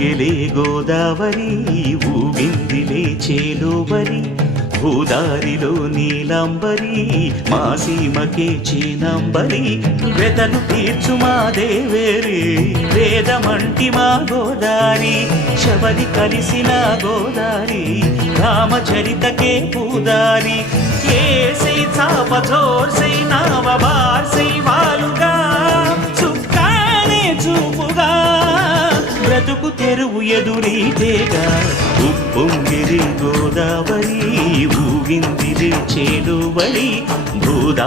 ఉప్పొంగిలే గోదావరి ఊగిందిలే చేలోబరి భూదారిలో నీలంబరి మా సీమకే చీనంబరి వెతలు తీర్చు మా దేవేరి వేదమంటి మా గోదారి శబరి కలిసిన గోదారి రామచరితకే పూదారి ఏసై చాప చోర్సై నావ బార్సై వాలుగా చుక్కానే చూపుగా బ్రతుకు తెరువు ఎదురీతేగా ఉప్పొంగిరి గోదావరి ఊగిందిరి చేలువరి భూదా